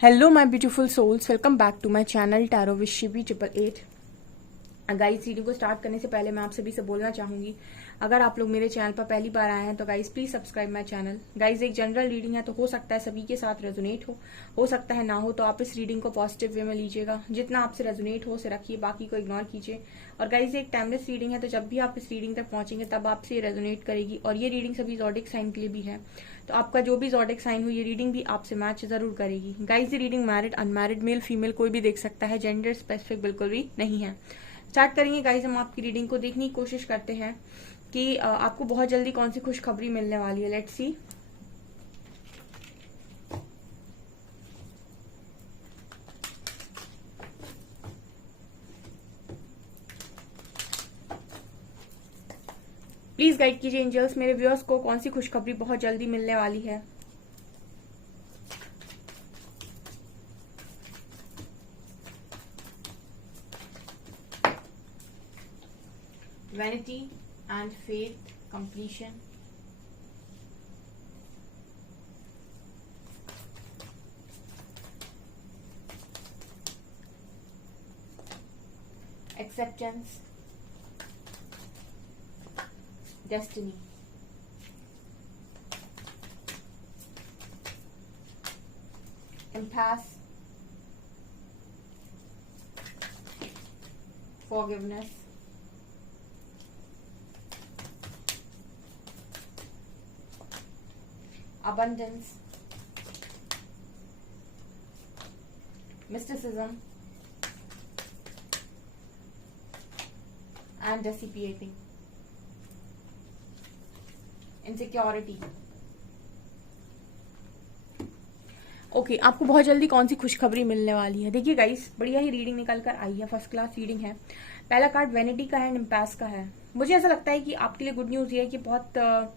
Hello my beautiful souls, welcome back to my channel tarot with Shivi 888। Guys, reading को start करने से पहले मैं आप सभी से बोलना चाहूंगी, अगर आप लोग मेरे चैनल पर पहली बार आए हैं तो guys please subscribe my channel. Guys, एक जनरल रीडिंग है तो हो सकता है सभी के साथ रेजोनेट हो सकता है ना हो, तो आप इस रीडिंग को पॉजिटिव वे में लीजिएगा। जितना आपसे रेजोनेट हो उसे रखिए, बाकी को इग्नोर कीजिए। और गाइस, एक टाइमलेस रीडिंग है तो जब भी आप इस रीडिंग तक पहुंचेंगे तब आपसे ये रेजोनेट करेगी। और ये रीडिंग सभी ज़ोडिक साइन के लिए भी है, तो आपका जो भी ज़ोडिक साइन हो ये रीडिंग भी आपसे मैच जरूर करेगी। गाइस, ये reading married unmarried male female कोई भी देख सकता है, जेंडर स्पेसिफिक बिल्कुल भी नहीं है। स्टार्ट करेंगे गाइस, हम आपकी रीडिंग को देखने की कोशिश करते हैं कि आपको बहुत जल्दी कौन सी खुशखबरी मिलने वाली है। Let's see. प्लीज गाइड कीजिए एंजल्स, मेरे व्यूअर्स को कौन सी खुशखबरी बहुत जल्दी मिलने वाली है। Vanity and faith, completion, acceptance, destiny, impasse, forgiveness, abundance, mysticism, and dissipating, insecurity। Okay, आपको बहुत जल्दी कौन सी खुशखबरी मिलने वाली है। देखिए गाइस, बढ़िया ही रीडिंग निकल कर आई है, फर्स्ट क्लास रीडिंग है। पहला कार्ड वेनिटी का है, इम्पास का है। मुझे ऐसा लगता है कि आपके लिए गुड न्यूज ये है कि बहुत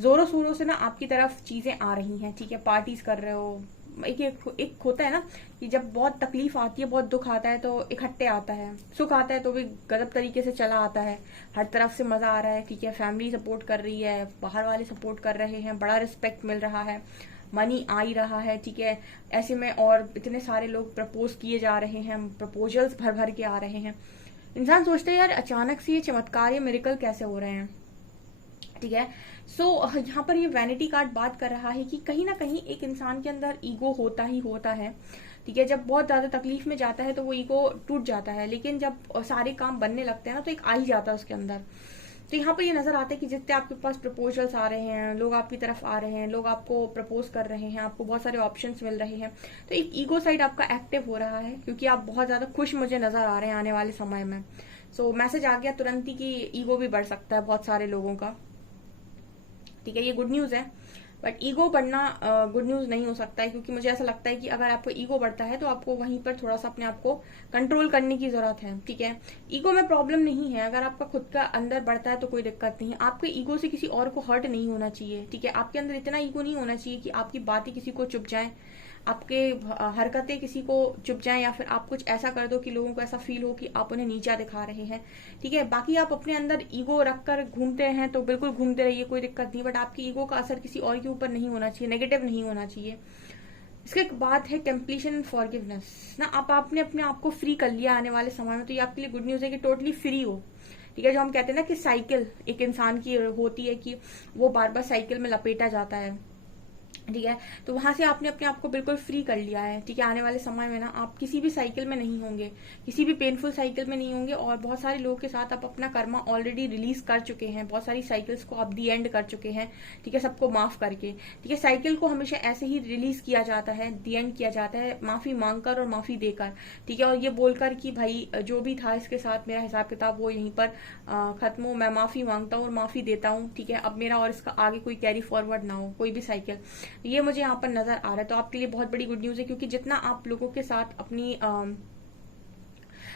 जोरों शोरों से ना आपकी तरफ चीजें आ रही हैं। ठीक है, पार्टीज कर रहे हो। एक होता है ना कि जब बहुत तकलीफ आती है, बहुत दुख आता है तो इकट्ठे आता है, सुख आता है तो भी गलत तरीके से चला आता है। हर तरफ से मजा आ रहा है। ठीक है, फैमिली सपोर्ट कर रही है, बाहर वाले सपोर्ट कर रहे हैं, बड़ा रिस्पेक्ट मिल रहा है, मनी आ ही रहा है। ठीक है, ऐसे में और इतने सारे लोग प्रपोज किए जा रहे हैं, प्रपोजल्स भर भर के आ रहे हैं। इंसान सोचते हैं यार अचानक से ये चमत्कार, ये मिरेकल कैसे हो रहे हैं। ठीक है, सो यहाँ पर ये वैनिटी कार्ड बात कर रहा है कि कहीं ना कहीं एक इंसान के अंदर ईगो होता ही होता है। ठीक है, जब बहुत ज्यादा तकलीफ में जाता है तो वो ईगो टूट जाता है, लेकिन जब सारे काम बनने लगते हैं ना तो एक आ ही जाता है उसके अंदर। तो यहाँ पर ये नजर आता है कि जितने आपके पास प्रपोजल्स आ रहे हैं, लोग आपकी तरफ आ रहे हैं, लोग आपको प्रपोज कर रहे हैं, आपको बहुत सारे ऑप्शंस मिल रहे हैं, तो एक ईगो साइड आपका एक्टिव हो रहा है, क्योंकि आप बहुत ज्यादा खुश मुझे नजर आ रहे हैं आने वाले समय में। सो मैसेज आ गया तुरंत ही कि ईगो भी बढ़ सकता है बहुत सारे लोगों का। ठीक है, ये गुड न्यूज है, बट ईगो बढ़ना गुड न्यूज नहीं हो सकता है, क्योंकि मुझे ऐसा लगता है कि अगर आपको ईगो बढ़ता है तो आपको वहीं पर थोड़ा सा अपने आप को कंट्रोल करने की जरूरत है। ठीक है, ईगो में प्रॉब्लम नहीं है, अगर आपका खुद का अंदर बढ़ता है तो कोई दिक्कत नहीं है। आपके ईगो से किसी और को हर्ट नहीं होना चाहिए। ठीक है, आपके अंदर इतना ईगो नहीं होना चाहिए कि आपकी बातें किसी को चुभ जाए, आपके हरकतें किसी को चुप जाएं, या फिर आप कुछ ऐसा कर दो कि लोगों को ऐसा फील हो कि आप उन्हें नीचा दिखा रहे हैं। ठीक है, बाकी आप अपने अंदर ईगो रखकर घूमते हैं तो बिल्कुल घूमते रहिए, कोई दिक्कत नहीं, बट आपकी ईगो का असर किसी और के ऊपर नहीं होना चाहिए, नेगेटिव नहीं होना चाहिए। इसके बाद है कंप्लीशन एंड फॉरगिवनेस ना। आपने अपने आप को फ्री कर लिया आने वाले समय में, तो ये आपके लिए गुड न्यूज है कि टोटली फ्री हो। ठीक है, जो हम कहते हैं ना कि साइकिल एक इंसान की होती है कि वो बार बार साइकिल में लपेटा जाता है। ठीक है, तो वहां से आपने अपने आप को बिल्कुल फ्री कर लिया है। ठीक है, आने वाले समय में ना आप किसी भी साइकिल में नहीं होंगे, किसी भी पेनफुल साइकिल में नहीं होंगे, और बहुत सारे लोगों के साथ आप अपना कर्मा ऑलरेडी रिलीज कर चुके हैं, बहुत सारी साइकिल्स को आप दी एंड कर चुके हैं। ठीक है, सबको माफ करके। ठीक है, साइकिल को हमेशा ऐसे ही रिलीज किया जाता है, दी एंड किया जाता है, माफी मांगकर और माफी देकर। ठीक है, और ये बोलकर कि भाई जो भी था इसके साथ मेरा हिसाब किताब वो यहीं पर खत्म हो, मैं माफी मांगता हूँ और माफी देता हूँ। ठीक है, अब मेरा और इसका आगे कोई कैरी फॉरवर्ड ना हो, कोई भी साइकिल। ये मुझे यहाँ पर नजर आ रहा है, तो आपके लिए बहुत बड़ी गुड न्यूज है, क्योंकि जितना आप लोगों के साथ अपनी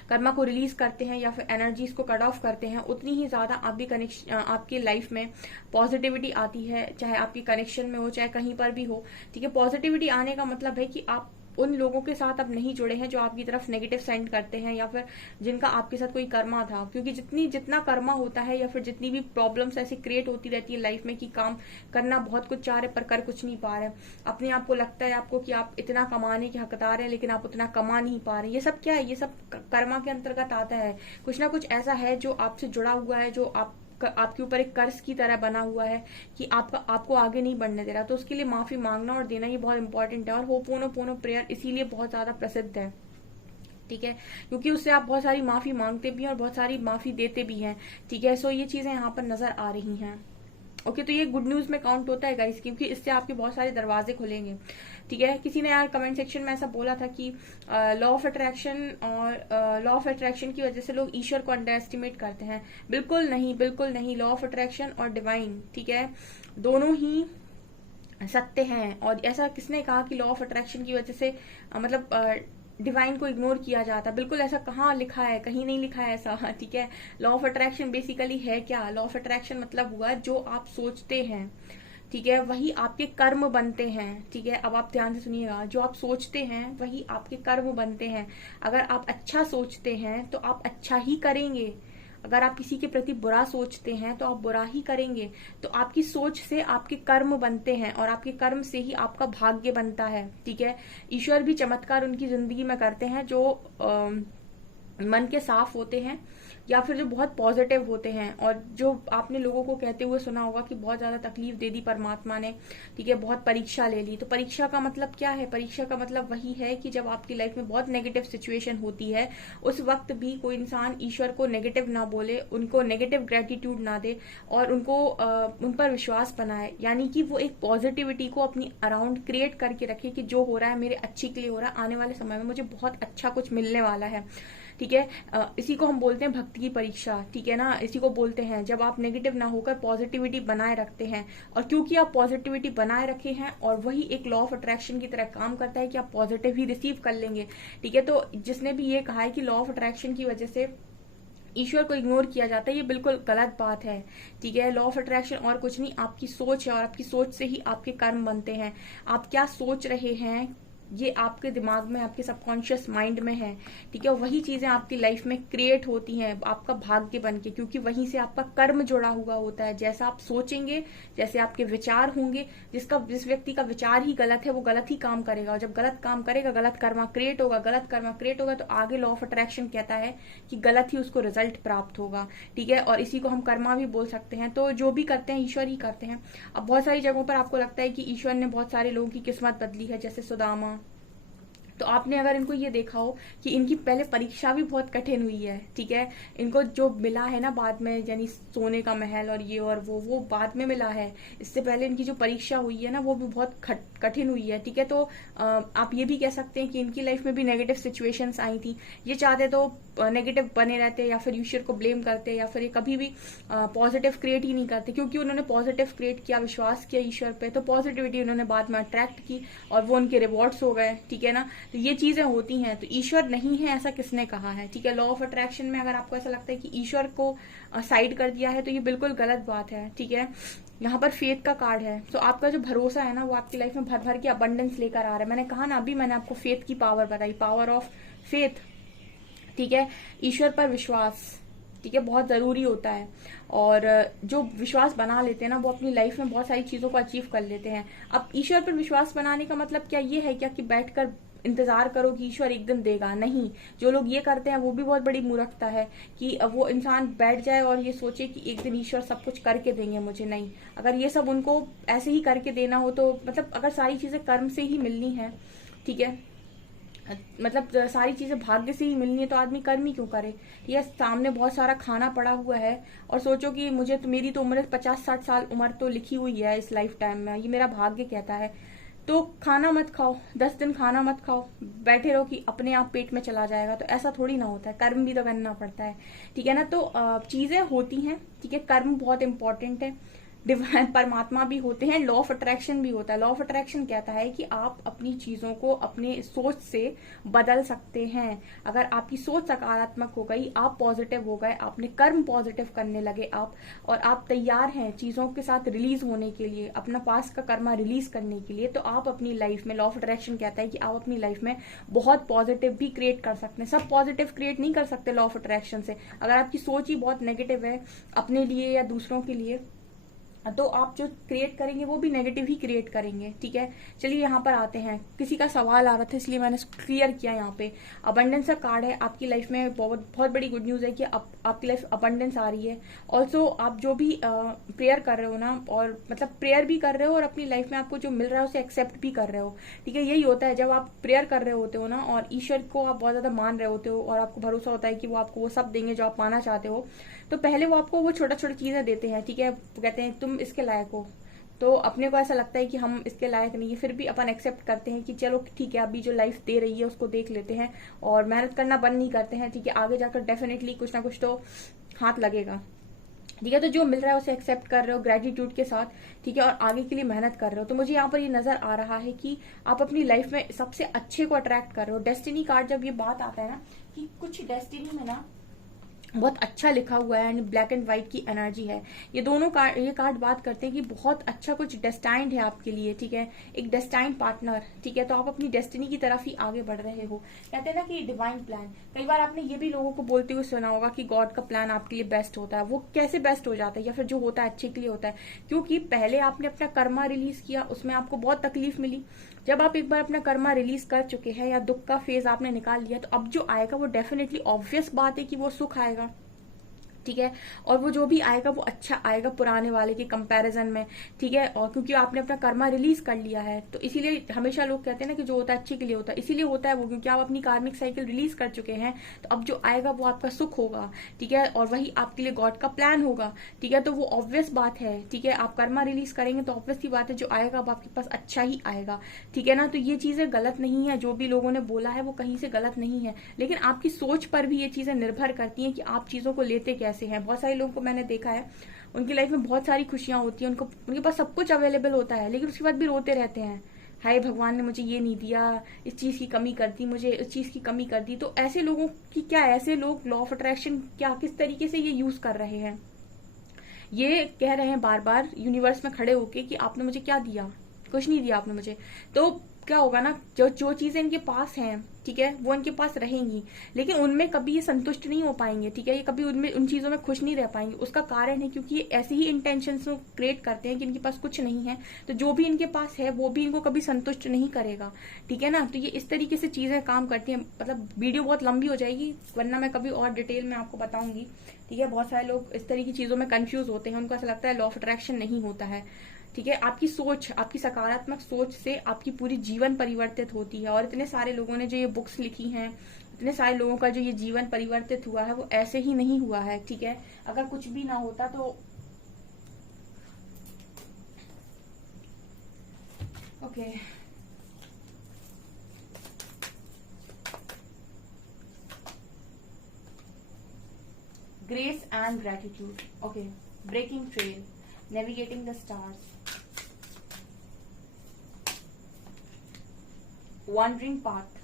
कर्मा को रिलीज करते हैं या फिर एनर्जीज को कट ऑफ करते हैं, उतनी ही ज्यादा आपकी कनेक्शन आपकी लाइफ में पॉजिटिविटी आती है, चाहे आपकी कनेक्शन में हो चाहे कहीं पर भी हो। ठीक है, पॉजिटिविटी आने का मतलब है कि आप उन लोगों के साथ अब नहीं जुड़े हैं जो आपकी तरफ नेगेटिव सेंड करते हैं या फिर जिनका आपके साथ कोई कर्मा था, क्योंकि जितना कर्मा होता है या फिर जितनी भी प्रॉब्लम्स ऐसी क्रिएट होती रहती है लाइफ में कि काम करना बहुत कुछ चाह रहे पर कर कुछ नहीं पा रहे, अपने आप को लगता है आपको कि आप इतना कमाने के हकदार हैं लेकिन आप उतना कमा नहीं पा रहे, ये सब क्या है? ये सब कर्मा के अंतर्गत आता है। कुछ ना कुछ ऐसा है जो आपसे जुड़ा हुआ है, जो आपके ऊपर एक कर्ज की तरह बना हुआ है कि आपको आगे नहीं बढ़ने दे रहा। तो उसके लिए माफी मांगना और देना ये बहुत इंपॉर्टेंट है। और होपोनोपोनो प्रेयर इसीलिए बहुत ज्यादा प्रसिद्ध है, ठीक है, क्योंकि उससे आप बहुत सारी माफी मांगते भी हैं और बहुत सारी माफी देते भी हैं, ठीक है। सो ये चीजें यहाँ पर नजर आ रही हैं। ओके, तो ये गुड न्यूज में काउंट होता है गाइस, क्योंकि इससे आपके बहुत सारे दरवाजे खुलेंगे, ठीक है। किसी ने यार कमेंट सेक्शन में ऐसा बोला था कि लॉ ऑफ अट्रैक्शन और लॉ ऑफ अट्रैक्शन की वजह से लोग ईश्वर को अंडर एस्टिमेट करते हैं। बिल्कुल नहीं, बिल्कुल नहीं। लॉ ऑफ अट्रैक्शन और डिवाइन, ठीक है, दोनों ही सत्य हैं। और ऐसा किसने कहा कि लॉ ऑफ अट्रैक्शन की वजह से मतलब डिवाइन को इग्नोर किया जाता? बिल्कुल ऐसा कहाँ लिखा है? कहीं नहीं लिखा है ऐसा, ठीक है। लॉ ऑफ अट्रैक्शन बेसिकली है क्या? लॉ ऑफ अट्रैक्शन मतलब हुआ जो आप सोचते हैं, ठीक है, वही आपके कर्म बनते हैं, ठीक है। अब आप ध्यान से सुनिएगा, जो आप सोचते हैं वही आपके कर्म बनते हैं। अगर आप अच्छा सोचते हैं तो आप अच्छा ही करेंगे, अगर आप किसी के प्रति बुरा सोचते हैं तो आप बुरा ही करेंगे। तो आपकी सोच से आपके कर्म बनते हैं और आपके कर्म से ही आपका भाग्य बनता है, ठीक है। ईश्वर भी चमत्कार उनकी जिंदगी में करते हैं जो मन के साफ होते हैं या फिर जो बहुत पॉजिटिव होते हैं। और जो आपने लोगों को कहते हुए सुना होगा कि बहुत ज्यादा तकलीफ दे दी परमात्मा ने, ठीक है, बहुत परीक्षा ले ली। तो परीक्षा का मतलब क्या है? परीक्षा का मतलब वही है कि जब आपकी लाइफ में बहुत नेगेटिव सिचुएशन होती है उस वक्त भी कोई इंसान ईश्वर को नेगेटिव ना बोले, उनको नेगेटिव ग्रेटिट्यूड ना दे और उनको उन पर विश्वास बनाए, यानी कि वो एक पॉजिटिविटी को अपनी अराउंड क्रिएट करके रखे कि जो हो रहा है मेरे अच्छे के लिए हो रहा है, आने वाले समय में मुझे बहुत अच्छा कुछ मिलने वाला है, ठीक है। इसी को हम बोलते हैं भक्ति की परीक्षा, ठीक है ना। इसी को बोलते हैं जब आप नेगेटिव ना होकर पॉजिटिविटी बनाए रखते हैं। और क्योंकि आप पॉजिटिविटी बनाए रखे हैं और वही एक लॉ ऑफ अट्रैक्शन की तरह काम करता है कि आप पॉजिटिव ही रिसीव कर लेंगे, ठीक है। तो जिसने भी ये कहा है कि लॉ ऑफ अट्रैक्शन की वजह से ईश्वर को इग्नोर किया जाता है, ये बिल्कुल गलत बात है, ठीक है। लॉ ऑफ अट्रैक्शन और कुछ नहीं, आपकी सोच है और आपकी सोच से ही आपके कर्म बनते हैं। आप क्या सोच रहे हैं ये आपके दिमाग में, आपके सबकॉन्शियस माइंड में है, ठीक है। वही चीजें आपकी लाइफ में क्रिएट होती हैं आपका भाग्य बन के, क्योंकि वहीं से आपका कर्म जुड़ा हुआ होता है। जैसा आप सोचेंगे, जैसे आपके विचार होंगे, जिस व्यक्ति का विचार ही गलत है वो गलत ही काम करेगा, और जब गलत काम करेगा गलत कर्मा क्रिएट होगा, गलत कर्मा क्रिएट होगा तो आगे लॉ ऑफ अट्रैक्शन कहता है कि गलत ही उसको रिजल्ट प्राप्त होगा, ठीक है। और इसी को हम कर्मा भी बोल सकते हैं। तो जो भी करते हैं ईश्वर ही करते हैं। अब बहुत सारी जगहों पर आपको लगता है कि ईश्वर ने बहुत सारे लोगों की किस्मत बदली है, जैसे सुदामा। तो आपने अगर इनको ये देखा हो कि इनकी पहले परीक्षा भी बहुत कठिन हुई है, ठीक है। इनको जो मिला है ना बाद में, यानी सोने का महल और ये और वो बाद में मिला है। इससे पहले इनकी जो परीक्षा हुई है ना वो भी बहुत कठिन हुई है, ठीक है। तो आप ये भी कह सकते हैं कि इनकी लाइफ में भी नेगेटिव सिचुएशंस आई थी। ये चाहते तो नेगेटिव बने रहते या फिर ईश्वर को ब्लेम करते या फिर ये कभी भी पॉजिटिव क्रिएट ही नहीं करते, क्योंकि उन्होंने पॉजिटिव क्रिएट किया, विश्वास किया ईश्वर पे, तो पॉजिटिविटी उन्होंने बाद में अट्रैक्ट की और वो उनके रिवॉर्ड्स हो गए, ठीक है ना। तो ये चीजें होती हैं। तो ईश्वर नहीं है ऐसा किसने कहा है, ठीक है। लॉ ऑफ अट्रैक्शन में अगर आपको ऐसा लगता है कि ईश्वर को साइड कर दिया है तो ये बिल्कुल गलत बात है, ठीक है। यहाँ पर फेथ का कार्ड है। तो आपका जो भरोसा है ना वो आपकी लाइफ में भर भर के अबंडेंस लेकर आ रहा है। मैंने कहा ना, अभी मैंने आपको फेथ की पावर बताई, पावर ऑफ फेथ, ठीक है। ईश्वर पर विश्वास, ठीक है, बहुत जरूरी होता है। और जो विश्वास बना लेते हैं ना वो अपनी लाइफ में बहुत सारी चीजों को अचीव कर लेते हैं। अब ईश्वर पर विश्वास बनाने का मतलब क्या ये है क्या कि बैठकर इंतजार करो कि ईश्वर एक दिन देगा? नहीं। जो लोग ये करते हैं वो भी बहुत बड़ी मूर्खता है कि वो इंसान बैठ जाए और ये सोचे कि एक दिन ईश्वर सब कुछ करके देंगे मुझे। नहीं, अगर ये सब उनको ऐसे ही करके देना हो तो मतलब अगर सारी चीजें कर्म से ही मिलनी है, ठीक है, मतलब सारी चीजें भाग्य से ही मिलनी है तो आदमी कर्म ही क्यों करे? ये सामने बहुत सारा खाना पड़ा हुआ है और सोचो कि मुझे तो, मेरी तो उम्र 50-60 साल उम्र तो लिखी हुई है इस लाइफ टाइम में, ये मेरा भाग्य कहता है, तो खाना मत खाओ, 10 दिन खाना मत खाओ, बैठे रहो कि अपने आप पेट में चला जाएगा। तो ऐसा थोड़ी ना होता है, कर्म भी तो करना पड़ता है, ठीक है ना। तो चीजें होती हैं, ठीक है। कर्म बहुत इंपॉर्टेंट है, परमात्मा भी होते हैं, लॉ ऑफ अट्रैक्शन भी होता है। लॉ ऑफ अट्रैक्शन कहता है कि आप अपनी चीजों को अपने सोच से बदल सकते हैं। अगर आपकी सोच सकारात्मक हो गई, आप पॉजिटिव हो गए, आपने कर्म पॉजिटिव करने लगे आप, और आप तैयार हैं चीजों के साथ रिलीज होने के लिए, अपना पास्ट का कर्मा रिलीज करने के लिए, तो आप अपनी लाइफ में, लॉ ऑफ अट्रैक्शन कहता है कि आप अपनी लाइफ में बहुत पॉजिटिव भी क्रिएट कर सकते हैं। सब पॉजिटिव क्रिएट नहीं कर सकते लॉ ऑफ अट्रैक्शन से। अगर आपकी सोच ही बहुत नेगेटिव है अपने लिए या दूसरों के लिए, तो आप जो क्रिएट करेंगे वो भी नेगेटिव ही क्रिएट करेंगे। ठीक है, चलिए यहाँ पर आते हैं। किसी का सवाल आ रहा था इसलिए मैंने क्लियर किया। यहाँ पे अबंडेंस का कार्ड है, आपकी लाइफ में बहुत बड़ी गुड न्यूज है कि आपकी लाइफ अबंडेंस आ रही है। ऑल्सो आप जो भी प्रेयर कर रहे हो ना, और मतलब प्रेयर भी कर रहे हो और अपनी लाइफ में आपको जो मिल रहा है उसे एक्सेप्ट भी कर रहे हो। ठीक है, यही होता है जब आप प्रेयर कर रहे होते हो ना, और ईश्वर को आप बहुत ज्यादा मान रहे होते हो और आपको भरोसा होता है कि वो आपको वो सब देंगे जो आप पाना चाहते हो, तो पहले वो आपको वो छोटा छोटा चीजें देते हैं। ठीक है, कहते हैं तुम इसके लायक हो, तो अपने को ऐसा लगता है कि हम इसके लायक नहीं है, फिर भी अपन एक्सेप्ट करते हैं कि चलो ठीक है, अभी जो लाइफ दे रही है उसको देख लेते हैं, और मेहनत करना बंद नहीं करते हैं। ठीक है, आगे जाकर डेफिनेटली कुछ ना कुछ तो हाथ लगेगा। ठीक है, तो जो मिल रहा है उसे एक्सेप्ट कर रहे हो ग्रेटिट्यूड के साथ। ठीक है, और आगे के लिए मेहनत कर रहे हो। तो मुझे यहाँ पर ये नजर आ रहा है कि आप अपनी लाइफ में सबसे अच्छे को अट्रैक्ट कर रहे हो। डेस्टिनी कार्ड जब ये बात आता है ना कि कुछ डेस्टिनी में ना बहुत अच्छा लिखा हुआ है, ब्लैक एंड व्हाइट की एनर्जी है। ये दोनों कार्ड, ये कार्ड बात करते हैं कि बहुत अच्छा कुछ डेस्टाइंड है आपके लिए। ठीक है, एक डेस्टाइंड पार्टनर। ठीक है, तो आप अपनी डेस्टिनी की तरफ ही आगे बढ़ रहे हो। कहते हैं ना कि डिवाइन प्लान, कई बार आपने ये भी लोगों को बोलते हुए सुना होगा कि गॉड का प्लान आपके लिए बेस्ट होता है। वो कैसे बेस्ट हो जाता है, या फिर जो होता है अच्छे के लिए होता है? क्योंकि पहले आपने अपना कर्मा रिलीज किया, उसमें आपको बहुत तकलीफ मिली। जब आप एक बार अपना कर्मा रिलीज कर चुके हैं या दुख का फेज आपने निकाल लिया, तो अब जो आएगा वो डेफिनेटली ऑब्वियस बात है कि वो सुख आएगा। ठीक है, और वो जो भी आएगा वो अच्छा आएगा पुराने वाले के कंपैरिजन में। ठीक है, और क्योंकि आपने अपना कर्मा रिलीज कर लिया है, तो इसीलिए हमेशा लोग कहते हैं ना कि जो होता है अच्छे के लिए होता है। इसीलिए होता है वो, क्योंकि आप अपनी कार्मिक साइकिल रिलीज कर चुके हैं, तो अब जो आएगा वो आपका सुख होगा। ठीक है, और वही आपके लिए गॉड का प्लान होगा। ठीक है, तो वो ऑब्वियस बात है। ठीक है, आप कर्मा रिलीज करेंगे तो ऑब्वियस ही बात है जो आएगा अब आपके पास अच्छा ही आएगा। ठीक है ना, तो ये चीजें गलत नहीं है, जो भी लोगों ने बोला है वो कहीं से गलत नहीं है, लेकिन आपकी सोच पर भी ये चीजें निर्भर करती हैं कि आप चीजों को लेते कैसे हैं। बहुत सारे लोगों को मैंने देखा है, उनकी लाइफ में बहुत सारी खुशियां होती हैं, उनके पास सब कुछ अवेलेबल होता है, लेकिन उसके बाद भी रोते रहते हैं, हाय भगवान ने मुझे ये नहीं दिया, इस चीज की कमी कर दी, मुझे इस चीज की कमी कर दी। तो ऐसे लोगों की क्या, ऐसे लोग लॉ ऑफ अट्रैक्शन क्या किस तरीके से ये यूज कर रहे हैं? ये कह रहे हैं बार बार यूनिवर्स में खड़े होके कि आपने मुझे क्या दिया, कुछ नहीं दिया आपने मुझे। तो क्या होगा ना, जो चीजें इनके पास हैं, ठीक है, वो इनके पास रहेंगी, लेकिन उनमें कभी ये संतुष्ट नहीं हो पाएंगे। ठीक है, ये कभी उनमें उन चीजों में खुश नहीं रह पाएंगे। उसका कारण है क्योंकि ये ऐसी ही इंटेंशन क्रिएट करते हैं कि इनके पास कुछ नहीं है, तो जो भी इनके पास है वो भी इनको कभी संतुष्ट नहीं करेगा। ठीक है ना, तो ये इस तरीके से चीजें काम करती हैं। मतलब वीडियो बहुत लंबी हो जाएगी, वरना मैं कभी और डिटेल में आपको बताऊंगी। ठीक है, बहुत सारे लोग इस तरह की चीजों में कंफ्यूज होते हैं, उनको ऐसा लगता है लॉ ऑफ अट्रैक्शन नहीं होता है। ठीक है, आपकी सोच, आपकी सकारात्मक सोच से आपकी पूरी जीवन परिवर्तित होती है। और इतने सारे लोगों ने जो ये बुक्स लिखी हैं, इतने सारे लोगों का जो ये जीवन परिवर्तित हुआ है, वो ऐसे ही नहीं हुआ है। ठीक है, अगर कुछ भी ना होता तो okay, grace and gratitude. Okay, breaking trail, navigating the stars, wandering path,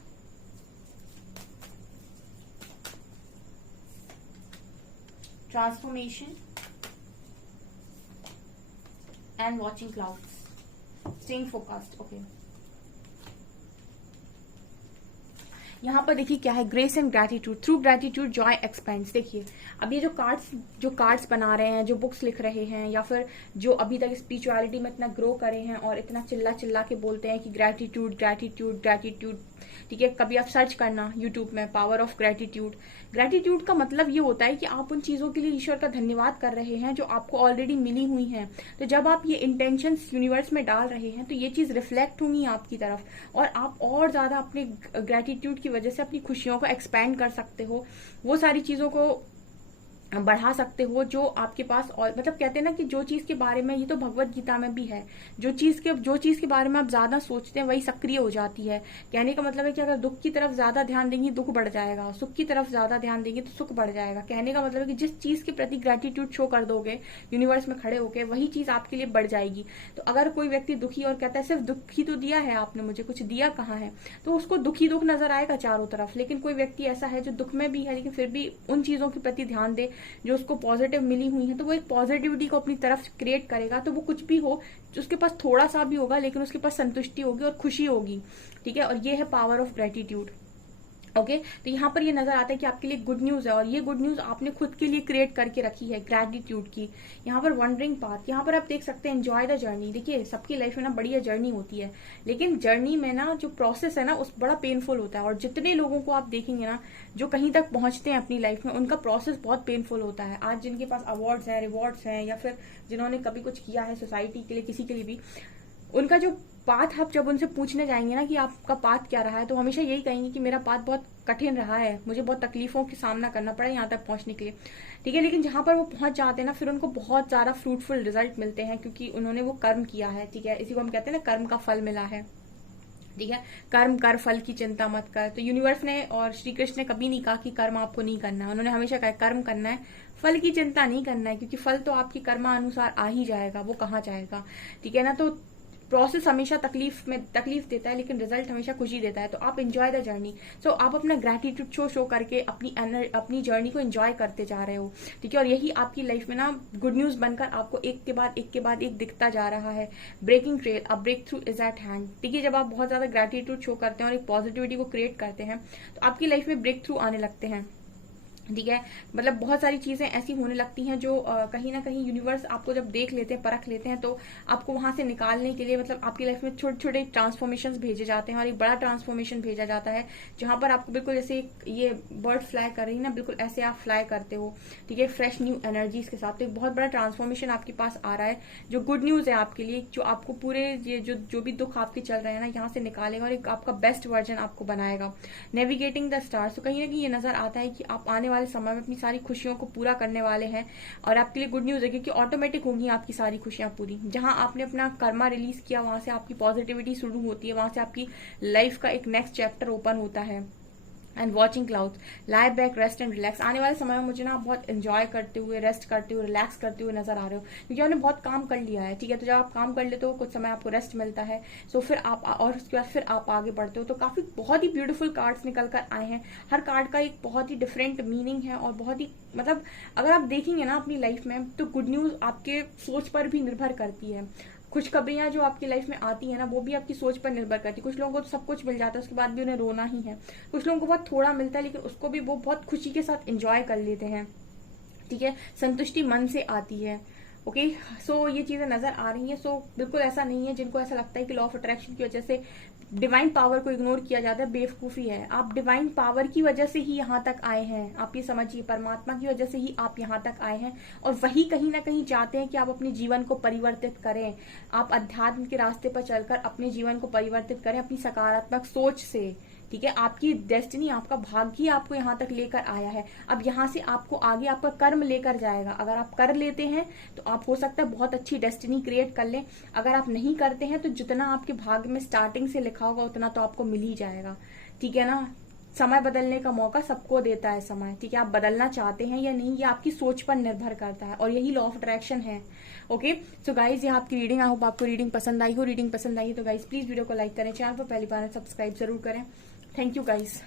transformation, and watching clouds, staying focused. Okay, यहाँ पर देखिए क्या है, grace and gratitude, through gratitude Joy expends. देखिए अब ये जो कार्ड्स बना रहे हैं, जो बुक्स लिख रहे हैं, या फिर जो अभी तक स्पिरिचुअलिटी में इतना ग्रो करे हैं और इतना चिल्ला चिल्ला के बोलते हैं कि ग्रेटिट्यूड ग्रेटिट्यूड ग्रेटिट्यूड। ठीक है, कभी आप सर्च करना यूट्यूब में पावर ऑफ ग्रेटिट्यूड। ग्रेटिट्यूड का मतलब ये होता है कि आप उन चीजों के लिए ईश्वर का धन्यवाद कर रहे हैं जो आपको ऑलरेडी मिली हुई हैं। तो जब आप ये इंटेंशंस यूनिवर्स में डाल रहे हैं, तो ये चीज रिफ्लेक्ट होंगी आपकी तरफ, और आप और ज्यादा अपने ग्रेटिट्यूड की वजह से अपनी खुशियों को एक्सपैंड कर सकते हो। वो सारी चीजों को बढ़ा सकते हो जो आपके पास। और मतलब कहते हैं ना कि जो चीज के बारे में, ये तो भगवत गीता में भी है, जो चीज के बारे में आप ज्यादा सोचते हैं वही सक्रिय हो जाती है। कहने का मतलब है कि अगर दुख की तरफ ज्यादा ध्यान देंगे दुख बढ़ जाएगा, सुख की तरफ ज्यादा ध्यान देंगे तो सुख बढ़ जाएगा। कहने का मतलब है कि जिस चीज के प्रति ग्रेटिट्यूड शो कर दोगे यूनिवर्स में खड़े होके, वही चीज आपके लिए बढ़ जाएगी। तो अगर कोई व्यक्ति दुखी और कहता है सिर्फ दुख ही तो दिया है आपने मुझे, कुछ दिया कहाँ है, तो उसको दुखी दुख नजर आएगा चारों तरफ। लेकिन कोई व्यक्ति ऐसा है जो दुख में भी है लेकिन फिर भी उन चीजों के प्रति ध्यान दे जो उसको पॉजिटिव मिली हुई है, तो वो एक पॉजिटिविटी को अपनी तरफ क्रिएट करेगा। तो वो कुछ भी हो, उसके पास थोड़ा सा भी होगा लेकिन उसके पास संतुष्टि होगी और खुशी होगी। ठीक है, और ये है पावर ऑफ ग्रेटिट्यूड। ओके, तो यहाँ पर ये नजर आता है कि आपके लिए गुड न्यूज है और ये गुड न्यूज आपने खुद के लिए क्रिएट करके रखी है ग्रेटिट्यूड की। यहाँ पर वंडरिंग पाथ, यहाँ पर आप देख सकते हैं एंजॉय द जर्नी। देखिए सबकी लाइफ में ना बढ़िया जर्नी होती है, लेकिन जर्नी में ना जो प्रोसेस है ना उस बड़ा पेनफुल होता है। और जितने लोगों को आप देखेंगे ना जो कहीं तक पहुंचते हैं अपनी लाइफ में, उनका प्रोसेस बहुत पेनफुल होता है। आज जिनके पास अवार्ड्स हैं, रिवॉर्ड्स हैं, या फिर जिन्होंने कभी कुछ किया है सोसाइटी के लिए, किसी के लिए भी, उनका जो पाथ, आप जब उनसे पूछने जाएंगे ना कि आपका पाथ क्या रहा है, तो हमेशा यही कहेंगे कि मेरा पाथ बहुत कठिन रहा है, मुझे बहुत तकलीफों का सामना करना पड़ा यहाँ तक पहुंचने के लिए। ठीक है, लेकिन जहां पर वो पहुंच जाते हैं ना, फिर उनको बहुत ज्यादा फ्रूटफुल रिजल्ट मिलते हैं क्योंकि उन्होंने वो कर्म किया है। ठीक है, इसी को हम कहते हैं ना कर्म का फल मिला है। ठीक है, कर्म कर फल की चिंता मत कर। तो यूनिवर्स ने और श्री कृष्ण ने कभी नहीं कहा कि कर्म आपको नहीं करना है, उन्होंने हमेशा कहा कर्म करना है, फल की चिंता नहीं करना है, क्योंकि फल तो आपकी कर्मा अनुसार आ ही जाएगा, वो कहाँ जाएगा। ठीक है ना, तो प्रोसेस हमेशा तकलीफ देता है लेकिन रिजल्ट हमेशा खुशी देता है। तो आप एंजॉय द जर्नी। सो आप अपना ग्रेटिट्यूड शो करके अपनी जर्नी को एंजॉय करते जा रहे हो। ठीक है, और यही आपकी लाइफ में ना गुड न्यूज बनकर आपको एक के बाद एक दिखता जा रहा है। Breaking trail, a breakthrough is at hand. ठीक है, जब आप बहुत ज्यादा ग्रेटिट्यूड शो करते हैं और एक पॉजिटिविटी को क्रिएट करते हैं तो आपकी लाइफ में ब्रेक थ्रू आने लगते हैं। ठीक है, मतलब बहुत सारी चीजें ऐसी होने लगती हैं जो कहीं ना कहीं यूनिवर्स आपको जब देख लेते हैं, परख लेते हैं, तो आपको वहां से निकालने के लिए मतलब आपकी लाइफ में छोटे छोटे ट्रांसफॉर्मेशन भेजे जाते हैं और एक बड़ा ट्रांसफॉर्मेशन भेजा जाता है जहां पर आपको बिल्कुल जैसे ये बर्ड फ्लाई कर रही है ना, बिल्कुल ऐसे आप फ्लाई करते हो। ठीक है, फ्रेश न्यू एनर्जीज के साथ। तो एक बहुत बड़ा ट्रांसफॉर्मेशन आपके पास आ रहा है जो गुड न्यूज है आपके लिए, जो आपको पूरे ये जो भी दुख आपके चल रहे हैं ना यहाँ से निकालेगा और एक आपका बेस्ट वर्जन आपको बनाएगा। नेविगेटिंग द स्टार्स, तो कहीं ना कहीं ये नजर आता है कि आप आने वाले समय में अपनी सारी खुशियों को पूरा करने वाले हैं और आपके लिए गुड न्यूज है क्योंकि ऑटोमेटिक होंगी आपकी सारी खुशियां पूरी। जहां आपने अपना कर्मा रिलीज किया वहां से आपकी पॉजिटिविटी शुरू होती है, वहां से आपकी लाइफ का एक नेक्स्ट चैप्टर ओपन होता है। And watching clouds, lie back, rest and relax. आने वाले समय में मुझे ना बहुत एंजॉय करते हुए, रेस्ट करते हुए, रिलैक्स करते हुए नजर आ रहे हो क्योंकि आपने बहुत काम कर लिया है। ठीक है, तो जब आप काम कर लेते हो कुछ समय आपको रेस्ट मिलता है, सो फिर आप और उसके बाद फिर आप आगे बढ़ते हो। तो काफी बहुत ही ब्यूटीफुल कार्ड्स निकल कर आए हैं। हर कार्ड का एक बहुत ही डिफरेंट मीनिंग है और बहुत ही मतलब अगर आप देखेंगे ना अपनी लाइफ में तो गुड न्यूज आपके सोच पर भी निर्भर करती है। खुशखबरियां जो आपकी लाइफ में आती है ना वो भी आपकी सोच पर निर्भर करती है। कुछ लोगों को तो सब कुछ मिल जाता है उसके बाद भी उन्हें रोना ही है, कुछ लोगों को बहुत थोड़ा मिलता है लेकिन उसको भी वो बहुत खुशी के साथ एंजॉय कर लेते हैं। ठीक है, संतुष्टि मन से आती है। ओके, सो ये चीजें नजर आ रही हैं। सो बिल्कुल ऐसा नहीं है जिनको ऐसा लगता है कि लॉ ऑफ अट्रैक्शन की वजह से डिवाइन पावर को इग्नोर किया जाता है, बेवकूफी है। आप डिवाइन पावर की वजह से ही यहाँ तक आए हैं, आप ये समझिए, परमात्मा की वजह से ही आप यहाँ तक आए हैं और वही कहीं ना कहीं चाहते हैं कि आप अपने जीवन को परिवर्तित करें। आप अध्यात्म के रास्ते पर चलकर अपने जीवन को परिवर्तित करें अपनी सकारात्मक सोच से। ठीक है, आपकी डेस्टिनी, आपका भाग्य आपको यहाँ तक लेकर आया है। अब यहाँ से आपको आगे आपका कर्म लेकर जाएगा। अगर आप कर लेते हैं तो आप हो सकता है बहुत अच्छी डेस्टिनी क्रिएट कर लें। अगर आप नहीं करते हैं तो जितना आपके भाग्य में स्टार्टिंग से लिखा होगा उतना तो आपको मिल ही जाएगा। ठीक है ना, समय बदलने का मौका सबको देता है समय। ठीक है, आप बदलना चाहते हैं या नहीं ये आपकी सोच पर निर्भर करता है और यही लॉ ऑफ अट्रैक्शन है। ओके, सो गाइज ये आपकी रीडिंग, आई होप आपको रीडिंग पसंद आई हो। रीडिंग पसंद आई तो गाइज प्लीज वीडियो को लाइक करें, चैनल पर पहली बार सब्सक्राइब जरूर करें। Thank you guys.